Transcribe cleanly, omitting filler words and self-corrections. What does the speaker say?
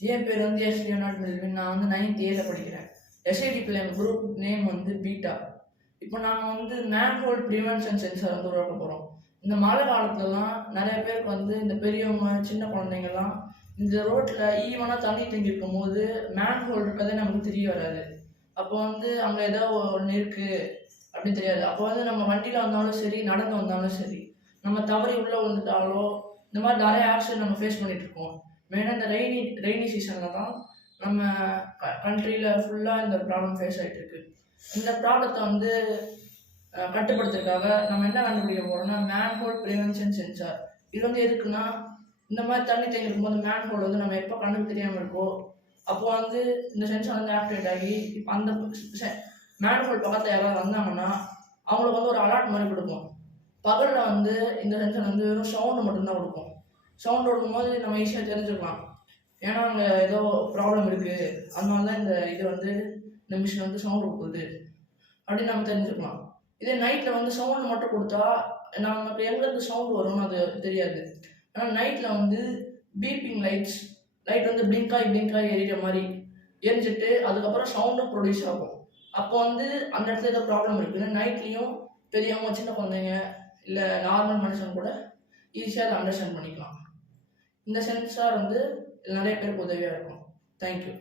என் பேர் வந்து S Leonard Melvin. நான் வந்து 9th ஏல படிக்கிறேன். எஸ்ஐடிபியில் எங்கள் குரூப் நேம் வந்து பீட்டா. இப்போ நாங்கள் வந்து மேன்ஹோல் ப்ரிவென்ஷன் சென்சார் வந்து உருவாக்க போகிறோம். இந்த மழை காலத்துலலாம் நிறைய பேருக்கு வந்து இந்த பெரியவங்க சின்ன குழந்தைங்கள்லாம் இந்த ரோட்டில் ஈவனாக தண்ணி தேங்கி இருக்கும் போது மேன்ஹோல் இருக்கிறதே நமக்கு தெரிய வராது. அப்போ வந்து அங்கே ஏதோ ஒன்று இருக்குது அப்படின்னு தெரியாது. அப்போ வந்து நம்ம வண்டியில் வந்தாலும் சரி, நடந்து வந்தாலும் சரி, நம்ம தவறி உள்ளே விழுந்துட்டாலோ இந்த மாதிரி நிறைய ஆக்சிடென்ட் நம்ம ஃபேஸ் பண்ணிட்டு இருக்கோம். மெயினாக இந்த ரெய்னி சீசனில் தான் நம்ம கண்ட்ரியில் ஃபுல்லாக இந்த ப்ராப்ளம் ஃபேஸ் ஆகிட்டு இருக்கு. இந்த ப்ராப்ளத்தை வந்து கட்டுப்படுத்துறதுக்காக நம்ம என்ன கண்டுபிடிக்க போகிறோம்னா மேன்ஹோல் ப்ரிவென்ஷன் சென்சார். இது வந்து எதுக்குன்னா, இந்த மாதிரி தண்ணி தேங்கி இருக்கும்போது மேன்ஹோல் வந்து நம்ம எப்போ கண்ணுக்கு தெரியாமல் இருக்கோ அப்போ வந்து இந்த சென்சார் வந்து ஆக்டிவேட் ஆகி இப்போ அந்த மேன்ஹோல் பக்கத்தில் யாராவது வந்தாங்கன்னா அவங்களுக்கு வந்து ஒரு அலர்ட் மாதிரி கொடுக்கும். பகலில் வந்து இந்த சென்சார் வந்து வெறும் சவுண்டு மட்டும்தான் கொடுக்கும். சவுண்ட் கொடுக்கும்போது நம்ம ஈஸியாக தெரிஞ்சுக்கலாம். ஏன்னா அங்கே ஏதோ ப்ராப்ளம் இருக்குது, அதனால தான் இந்த இது வந்து இந்த மிஷின் வந்து சவுண்டு கொடுக்குது அப்படின்னு நம்ம தெரிஞ்சுக்கலாம். இதே நைட்டில் வந்து சவுண்டு மட்டும் கொடுத்தா நமக்கு எங்கேருந்து சவுண்டு வரும்னு அது தெரியாது. ஆனால் நைட்டில் வந்து பீப்பிங் லைட் வந்து பிளிங்காகி எரியிற மாதிரி எரிஞ்சிட்டு அதுக்கப்புறம் சவுண்டும் ப்ரொடியூஸ் ஆகும். அப்போ வந்து அந்த இடத்துல ஏதோ ப்ராப்ளம் இருக்குன்னு நைட்லேயும் பெரியவங்க சின்ன குழந்தைங்க இல்லை நார்மல் மனுஷன் கூட ஈஸியாக அதை அண்டர்ஸ்டாண்ட் பண்ணிக்கலாம். இந்த சென்சார் வந்து நிறைய பேருக்கு உதவியாக இருக்கும். தேங்க்யூ.